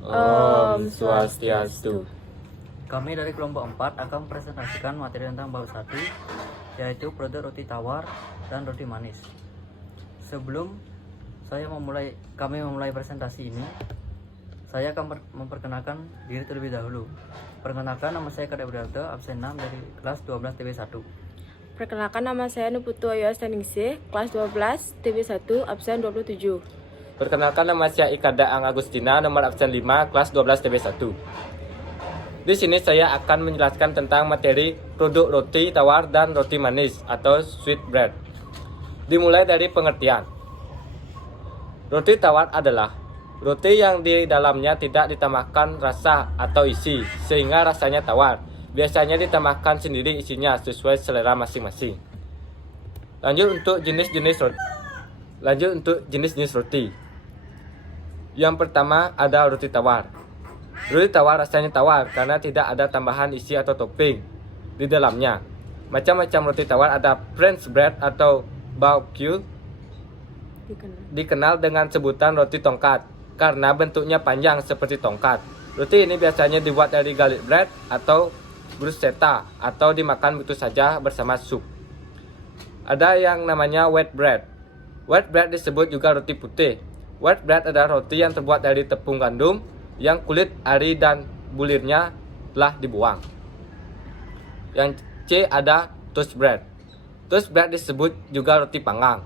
Om Swastiastu. Kami dari kelompok 4 akan mempresentasikan materi tentang bab 1, yaitu produk roti tawar dan roti manis. Sebelum kami memulai presentasi ini, saya akan memperkenalkan diri terlebih dahulu. Perkenalkan, nama saya Kadek Widarto, absen 6 dari kelas 12 TB1. Perkenalkan, nama saya Nuputu Ayu Astaningsih, kelas 12 TB1, absen 27. Perkenalkan, nama saya Ikada Ang Agustina, nomor absen 5, kelas 12 TB1. Di sini saya akan menjelaskan tentang materi produk roti tawar dan roti manis atau sweet bread. Dimulai dari pengertian. Roti tawar adalah roti yang di dalamnya tidak ditambahkan rasa atau isi sehingga rasanya tawar. Biasanya ditambahkan sendiri isinya sesuai selera masing-masing. Lanjut untuk jenis-jenis roti. Yang pertama ada roti tawar. Roti tawar rasanya tawar karena tidak ada tambahan isi atau topping di dalamnya. Macam-macam roti tawar ada French bread atau barbecue, dikenal dengan sebutan roti tongkat karena bentuknya panjang seperti tongkat. Roti ini biasanya dibuat dari garlic bread atau bruschetta atau dimakan begitu saja bersama sup. Ada yang namanya white bread. White bread disebut juga roti putih. White bread adalah roti yang terbuat dari tepung gandum yang kulit ari dan bulirnya telah dibuang. Yang C ada toast bread. Toast bread disebut juga roti panggang.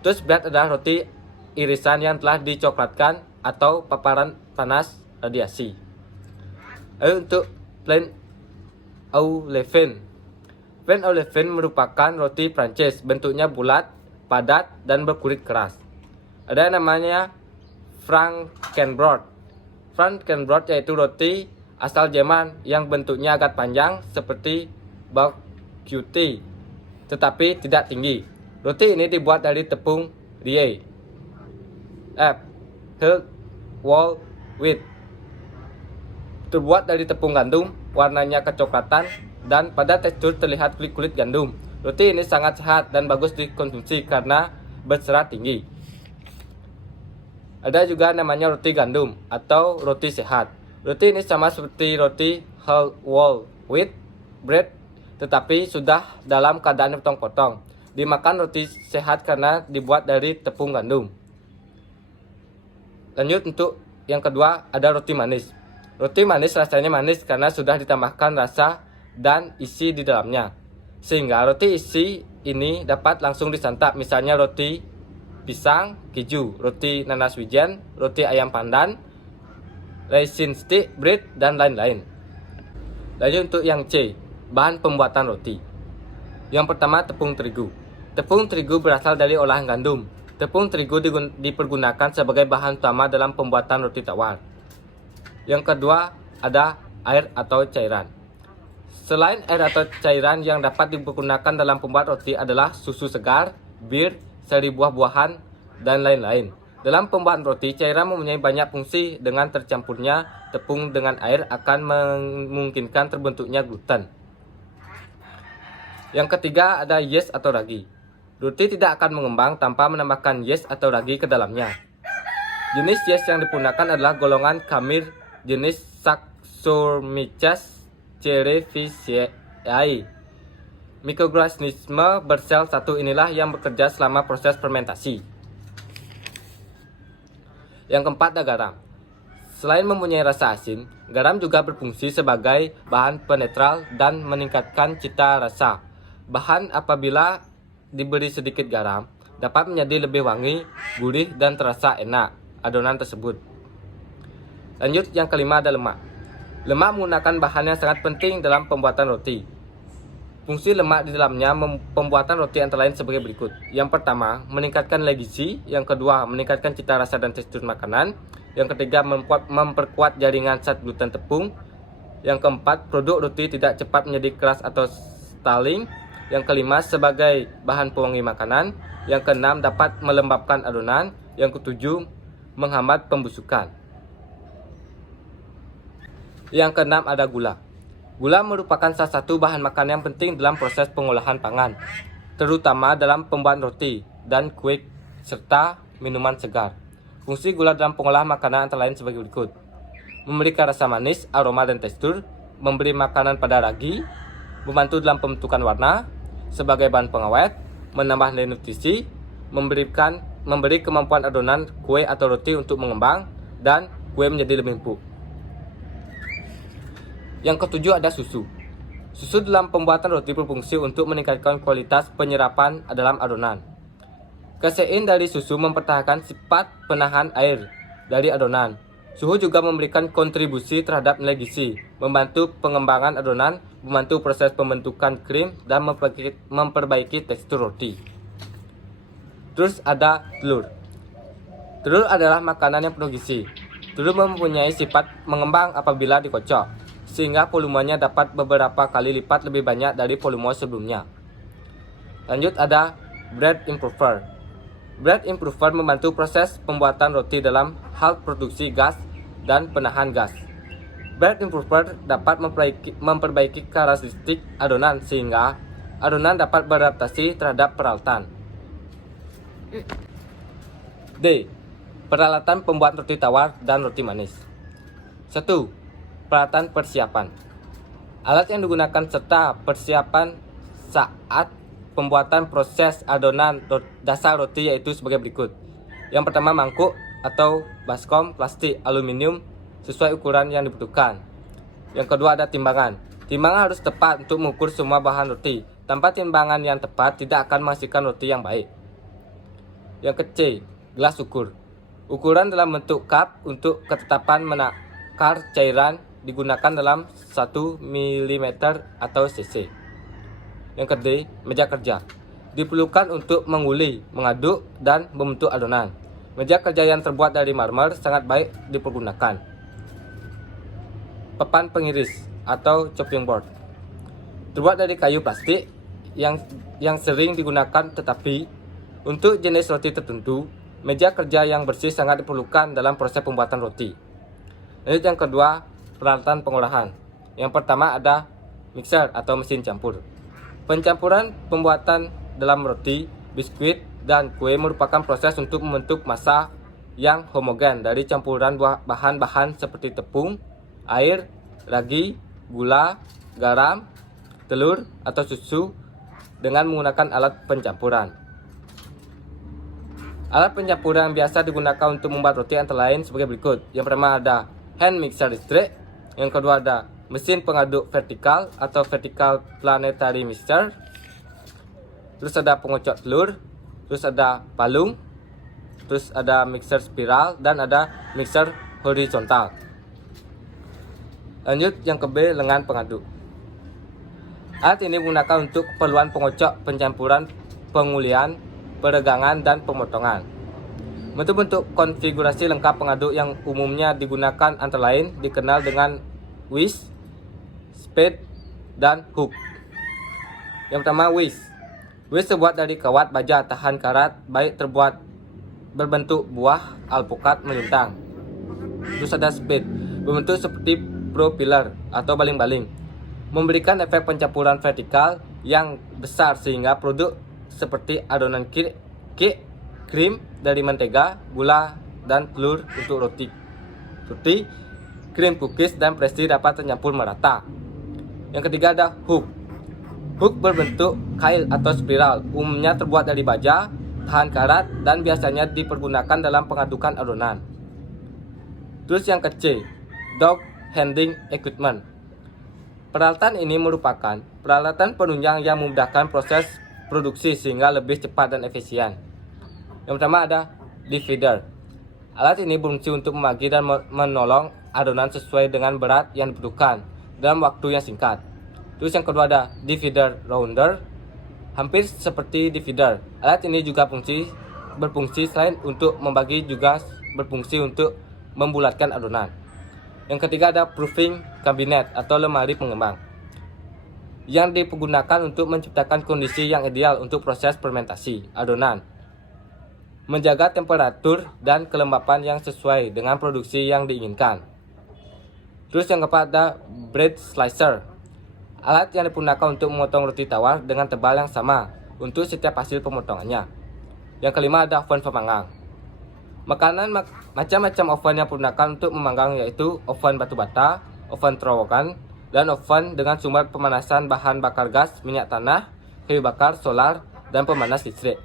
Toast bread adalah roti irisan yang telah dicoklatkan atau paparan panas radiasi. Lalu untuk plain au levain. Plain au levain merupakan roti Prancis, bentuknya bulat, padat, dan berkulit keras. Ada yang namanya Frankenbrot. Frankenbrot yaitu roti asal Jerman yang bentuknya agak panjang seperti baguette, tetapi tidak tinggi. Roti ini dibuat dari tepung rye, whole wheat, terbuat dari tepung gandum, warnanya kecoklatan dan pada tekstur terlihat kulit-kulit gandum. Roti ini sangat sehat dan bagus dikonsumsi karena berserat tinggi. Ada juga namanya roti gandum atau roti sehat. Roti ini sama seperti roti whole wheat bread, tetapi sudah dalam keadaan potong-potong. Dimakan roti sehat karena dibuat dari tepung gandum. Lanjut untuk yang kedua ada roti manis. Roti manis rasanya manis karena sudah ditambahkan rasa dan isi di dalamnya. Sehingga roti isi ini dapat langsung disantap, misalnya roti pisang, keju, roti nanas wijen, roti ayam pandan, raisin stick, bread, dan lain-lain. Lanjut untuk yang C, bahan pembuatan roti. Yang pertama tepung terigu. Tepung terigu berasal dari olahan gandum. Tepung terigu dipergunakan sebagai bahan utama dalam pembuatan roti tawar. Yang kedua ada air atau cairan. Selain air atau cairan yang dapat digunakan dalam pembuat roti adalah susu segar, bir, sari buah-buahan, dan lain-lain. Dalam pembuatan roti, cairan mempunyai banyak fungsi. Dengan tercampurnya tepung dengan air akan memungkinkan terbentuknya gluten. Yang ketiga ada yeast atau ragi. Roti tidak akan mengembang tanpa menambahkan yeast atau ragi ke dalamnya. Jenis yeast yang digunakan adalah golongan Khmer jenis Saccharomyces cerevisiae. Mikroorganisme bersel satu inilah yang bekerja selama proses fermentasi. Yang keempat ada garam. Selain mempunyai rasa asin, garam juga berfungsi sebagai bahan penetral dan meningkatkan cita rasa. Bahan apabila diberi sedikit garam dapat menjadi lebih wangi, gurih, dan terasa enak adonan tersebut. Lanjut yang kelima ada lemak. Lemak menggunakan bahan yang sangat penting dalam pembuatan roti. Fungsi lemak di dalamnya pembuatan roti antara lain sebagai berikut. Yang pertama, meningkatkan gizi. Yang kedua, meningkatkan cita rasa dan tekstur makanan. Yang ketiga, memperkuat jaringan zat gluten tepung. Yang keempat, produk roti tidak cepat menjadi keras atau staling. Yang kelima, sebagai bahan pewangi makanan. Yang keenam, dapat melembabkan adonan. Yang ketujuh, menghambat pembusukan. Yang keenam ada gula. Gula merupakan salah satu bahan makanan yang penting dalam proses pengolahan pangan, terutama dalam pembuatan roti dan kue serta minuman segar. Fungsi gula dalam pengolahan makanan antara lain sebagai berikut. memberikan rasa manis, aroma dan tekstur, memberi makanan pada ragi, membantu dalam pembentukan warna, sebagai bahan pengawet, menambah nilai nutrisi, memberi kemampuan adonan kue atau roti untuk mengembang, dan kue menjadi lebih empuk. Yang ketujuh ada susu. Susu dalam pembuatan roti berfungsi untuk meningkatkan kualitas penyerapan dalam adonan. Kasein dari susu mempertahankan sifat penahan air dari adonan. Suhu juga memberikan kontribusi terhadap nilai gizi, membantu pengembangan adonan, membantu proses pembentukan krim, dan memperbaiki tekstur roti. Terus ada telur. Telur adalah makanan yang penuh gizi. Telur mempunyai sifat mengembang apabila dikocok, sehingga volumenya dapat beberapa kali lipat lebih banyak dari volume sebelumnya. Lanjut ada bread improver. Bread improver membantu proses pembuatan roti dalam hal produksi gas dan penahan gas. Bread improver dapat memperbaiki karakteristik adonan sehingga adonan dapat beradaptasi terhadap peralatan. D. Peralatan pembuat roti tawar dan roti manis. 1. Peralatan persiapan. Alat yang digunakan serta persiapan saat pembuatan proses adonan dasar roti yaitu sebagai berikut. Yang pertama, mangkuk atau baskom plastik aluminium sesuai ukuran yang dibutuhkan. Yang kedua ada timbangan. Timbangan harus tepat untuk mengukur semua bahan roti. Tanpa timbangan yang tepat tidak akan menghasilkan roti yang baik. Yang kecil, gelas ukur. Ukuran dalam bentuk cup untuk ketetapan menakar cairan digunakan dalam 1 mm atau cc. Yang kedua, meja kerja. Diperlukan untuk menguli, mengaduk, dan membentuk adonan. Meja kerja yang terbuat dari marmer sangat baik dipergunakan. Papan pengiris atau chopping board. Terbuat dari kayu plastik yang sering digunakan, tetapi untuk jenis roti tertentu, meja kerja yang bersih sangat diperlukan dalam proses pembuatan roti. Lanjut yang kedua, peralatan pengolahan. Yang pertama ada mixer atau mesin campur. Pencampuran pembuatan dalam roti, biskuit, dan kue merupakan proses untuk membentuk massa yang homogen dari campuran bahan-bahan seperti tepung, air, ragi, gula, garam, telur, atau susu dengan menggunakan alat pencampuran. Alat pencampuran yang biasa digunakan untuk membuat roti antara lain sebagai berikut. Yang pertama ada hand mixer listrik. Yang kedua ada mesin pengaduk vertikal atau vertical planetary mixer. Terus ada pengocok telur. Terus ada palung. Terus ada mixer spiral dan ada mixer horizontal. Lanjut yang ke B, lengan pengaduk. Alat ini digunakan untuk keperluan pengocok, pencampuran, pengulian, peregangan, dan pemotongan. Bentuk-bentuk konfigurasi lengkap pengaduk yang umumnya digunakan antara lain dikenal dengan whisk, spade, dan hook. Yang pertama, whisk. Whisk terbuat dari kawat baja tahan karat, baik terbuat berbentuk buah alpukat melintang. Terus ada spade, berbentuk seperti propeller atau baling-baling, memberikan efek pencampuran vertikal yang besar sehingga produk seperti adonan cake, krim dari mentega, gula, dan telur untuk roti, krim cookies, dan pastry dapat tercampur merata. Yang ketiga ada hook. Hook berbentuk kail atau spiral, umumnya terbuat dari baja, tahan karat, dan biasanya dipergunakan dalam pengadukan adonan. Terus yang kecil, dog handling equipment. Peralatan ini merupakan peralatan penunjang yang memudahkan proses produksi sehingga lebih cepat dan efisien. Yang pertama ada divider. Alat ini berfungsi untuk membagi dan menolong adonan sesuai dengan berat yang dibutuhkan dalam waktu yang singkat. Terus yang kedua ada divider rounder. Hampir seperti divider, alat ini juga berfungsi selain untuk membagi juga berfungsi untuk membulatkan adonan. Yang ketiga ada proofing cabinet atau lemari pengembang, yang digunakan untuk menciptakan kondisi yang ideal untuk proses fermentasi adonan, menjaga temperatur dan kelembapan yang sesuai dengan produksi yang diinginkan. Terus yang keempat ada bread slicer, alat yang digunakan untuk memotong roti tawar dengan tebal yang sama untuk setiap hasil pemotongannya. Yang kelima ada oven pemanggang. Macam-macam oven yang digunakan untuk memanggang yaitu oven batu bata, oven terowongan, dan oven dengan sumber pemanasan bahan bakar gas, minyak tanah, kayu bakar, solar, dan pemanas listrik.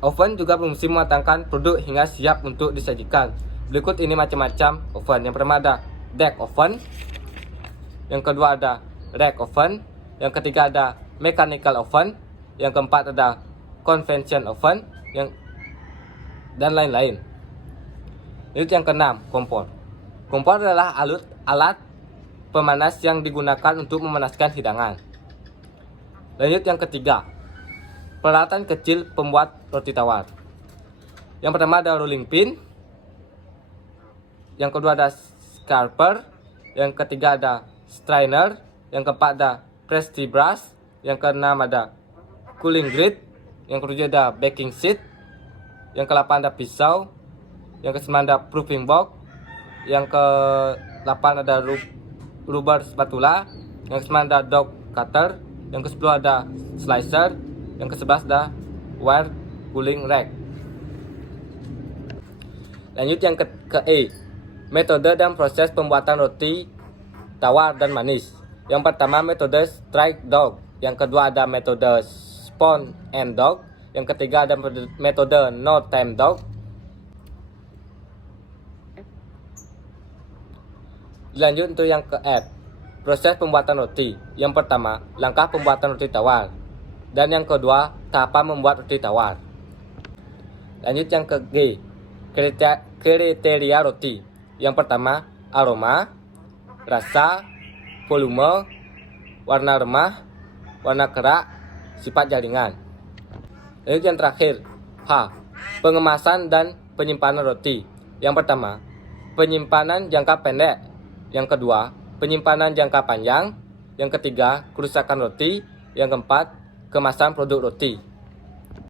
Oven juga berfungsi mematangkan produk hingga siap untuk disajikan. Berikut ini macam-macam oven. Yang pertama ada deck oven, yang kedua ada rack oven, yang ketiga ada mechanical oven, yang keempat ada convection oven, dan lain-lain. Yang keenam, kompor. Kompor adalah alat pemanas yang digunakan untuk memanaskan hidangan. Lanjut yang ketiga, peralatan kecil pembuat roti tawar. Yang pertama ada rolling pin, yang kedua ada scraper, yang ketiga ada strainer, yang keempat ada pressed brush, yang keenam ada cooling grid, yang ketujuh ada baking sheet, yang ke-8 ada pisau, yang ke-9 ada proofing box, yang ke-8 ada rubber spatula, yang ke-9 ada dog cutter, yang ke-10 ada slicer, yang ke-11 ada wire cooling rack. Lanjut yang ke-E, metode dan proses pembuatan roti tawar dan manis. Yang pertama metode strike dog, yang kedua ada metode spoon and dog, yang ketiga ada metode no time dog. Lanjut untuk yang ke-F, proses pembuatan roti. Yang pertama, langkah pembuatan roti tawar, dan yang kedua, tahapan membuat roti tawar. Lanjut yang ke-G, kriteria roti. Yang pertama, aroma, rasa, volume, warna remah, warna kerak, sifat jaringan. Lanjut yang terakhir, H, pengemasan dan penyimpanan roti. Yang pertama, penyimpanan jangka pendek. Yang kedua, penyimpanan jangka panjang. Yang ketiga, kerusakan roti. Yang keempat, kemasan produk roti.